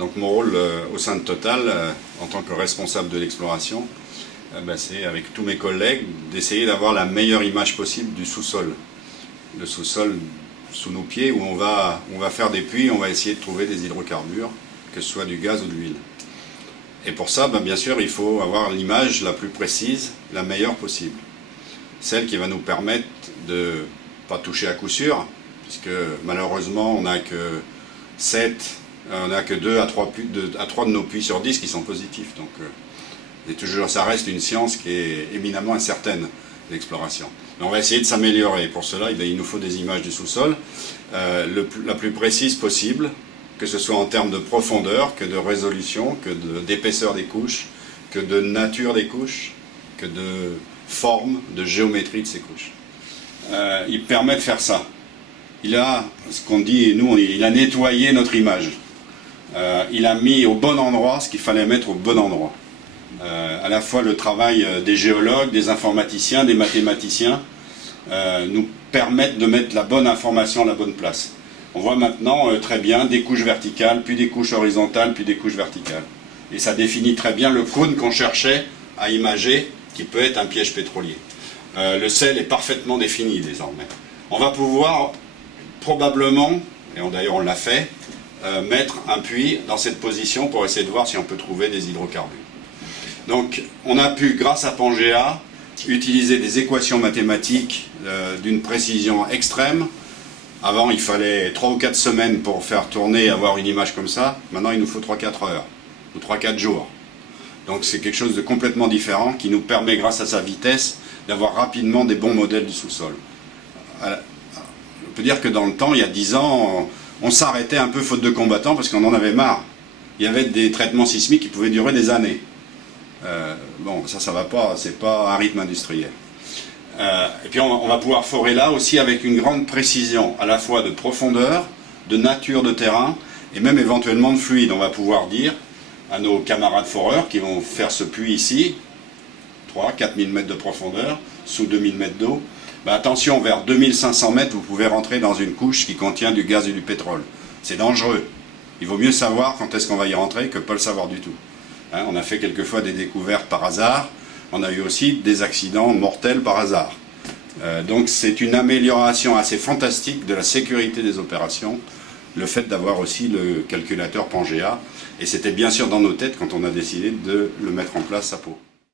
Donc mon rôle au sein de Total, en tant que responsable de l'exploration, c'est avec tous mes collègues d'essayer d'avoir la meilleure image possible du sous-sol. Le sous-sol sous nos pieds où on va faire des puits, on va essayer de trouver des hydrocarbures, que ce soit du gaz ou de l'huile. Et pour ça, bien sûr, il faut avoir l'image la plus précise, la meilleure possible. Celle qui va nous permettre de ne pas toucher à coup sûr, puisque malheureusement, on n'a que 2 à 3 de nos puits sur 10 qui sont positifs. Donc, ça reste une science qui est éminemment incertaine, l'exploration. On va essayer de s'améliorer. Pour cela, il nous faut des images du sous-sol, la plus précise possible, que ce soit en termes de profondeur, que de résolution, que d'épaisseur des couches, que de nature des couches, que de forme, de géométrie de ces couches. Il permet de faire ça. Il a, ce qu'on dit, nous, il a nettoyé notre image. Il a mis au bon endroit ce qu'il fallait mettre au bon endroit. À la fois le travail des géologues, des informaticiens, des mathématiciens nous permettent de mettre la bonne information à la bonne place. On voit maintenant très bien des couches verticales, puis des couches horizontales, puis des couches verticales. Et ça définit très bien le cône qu'on cherchait à imager, qui peut être un piège pétrolier. Le sel est parfaitement défini désormais. On va pouvoir probablement, et d'ailleurs on l'a fait, mettre un puits dans cette position pour essayer de voir si on peut trouver des hydrocarbures. Donc on a pu, grâce à Pangea, utiliser des équations mathématiques d'une précision extrême. Avant, il fallait 3 ou 4 semaines pour faire tourner et avoir une image comme ça. Maintenant, il nous faut 3-4 heures, ou 3-4 jours. Donc c'est quelque chose de complètement différent qui nous permet, grâce à sa vitesse, d'avoir rapidement des bons modèles du sous-sol. On peut dire que dans le temps, il y a 10 ans, on s'arrêtait un peu faute de combattants parce qu'on en avait marre. Il y avait des traitements sismiques qui pouvaient durer des années. Bon, ça va pas, c'est pas un rythme industriel. Et puis on va pouvoir forer là aussi avec une grande précision, à la fois de profondeur, de nature de terrain, et même éventuellement de fluide. On va pouvoir dire à nos camarades foreurs qui vont faire ce puits ici, 3-4 000 mètres de profondeur, sous 2000 mètres d'eau, attention, vers 2500 mètres, vous pouvez rentrer dans une couche qui contient du gaz et du pétrole. C'est dangereux. Il vaut mieux savoir quand est-ce qu'on va y rentrer que pas le savoir du tout. On a fait quelquefois des découvertes par hasard, on a eu aussi des accidents mortels par hasard. Donc c'est une amélioration assez fantastique de la sécurité des opérations, le fait d'avoir aussi le calculateur Pangea, et c'était bien sûr dans nos têtes quand on a décidé de le mettre en place à Pau.